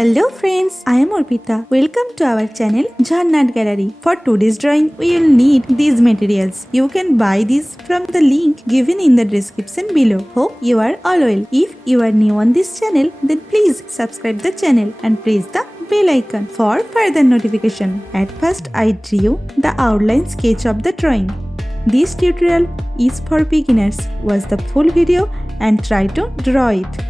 Hello friends, I am Arpita. Welcome to our channel Jharna Gallery. For today's drawing, we will need these materials. You can buy these from the link given in the description below. Hope you are all well. If you are new on this channel, then please subscribe the channel and press the bell icon for further notification. At first, I drew the outline sketch of the drawing. This tutorial is for beginners. Watch the full video and try to draw it.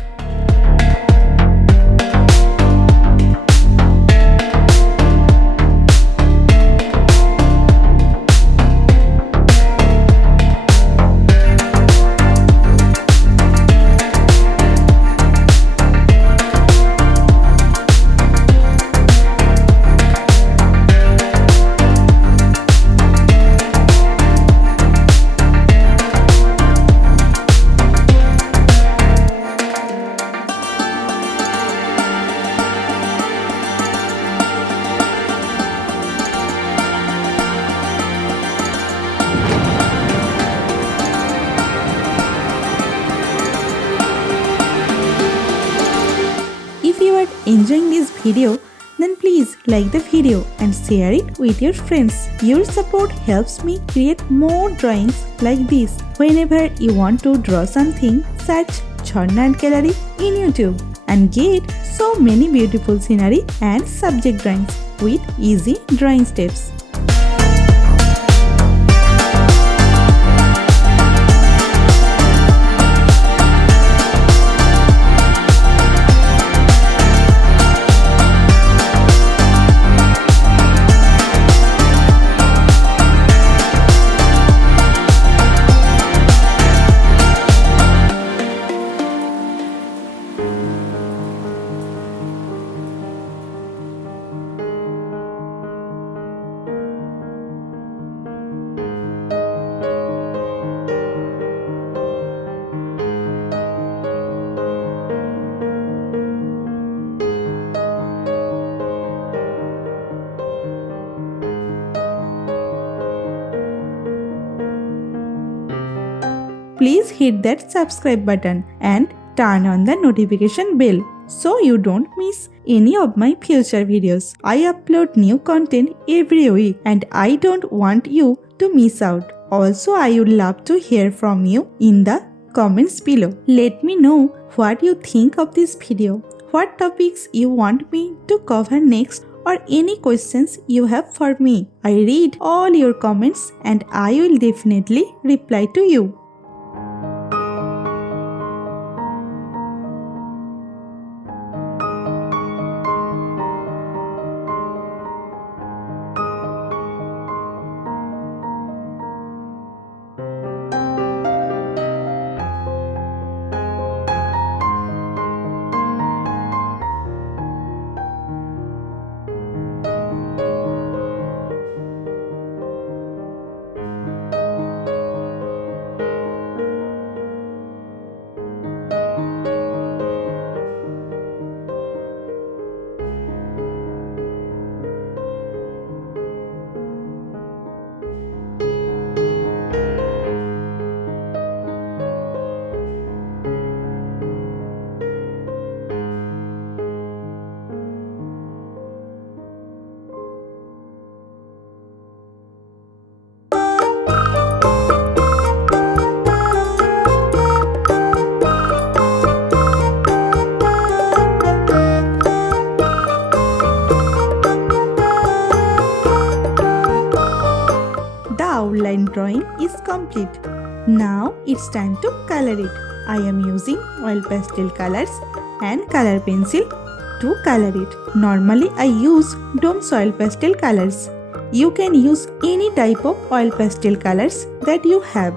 If you are enjoying this video, then please like the video and share it with your friends. Your support helps me create more drawings like this. Whenever you want to draw something, search Jharna Gallery in YouTube and get so many beautiful scenery and subject drawings with easy drawing steps. Please hit that subscribe button and turn on the notification bell so you don't miss any of my future videos. I upload new content every week and I don't want you to miss out. Also, I would love to hear from you in the comments below. Let me know what you think of this video, what topics you want me to cover next, or any questions you have for me. I read all your comments and I will definitely reply to you. Outline drawing is complete. Now it's time to color it. I am using oil pastel colors and color pencil to color it. Normally I use Dome's oil pastel colors. You can use any type of oil pastel colors that you have.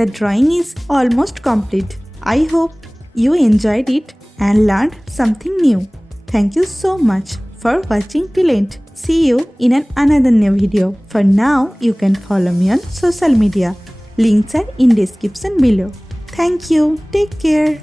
the drawing is almost complete. I hope you enjoyed it and learned something new. Thank you so much for watching till end. See you in another new video. For now, you can follow me on social media. Links are in description below. Thank you. Take care.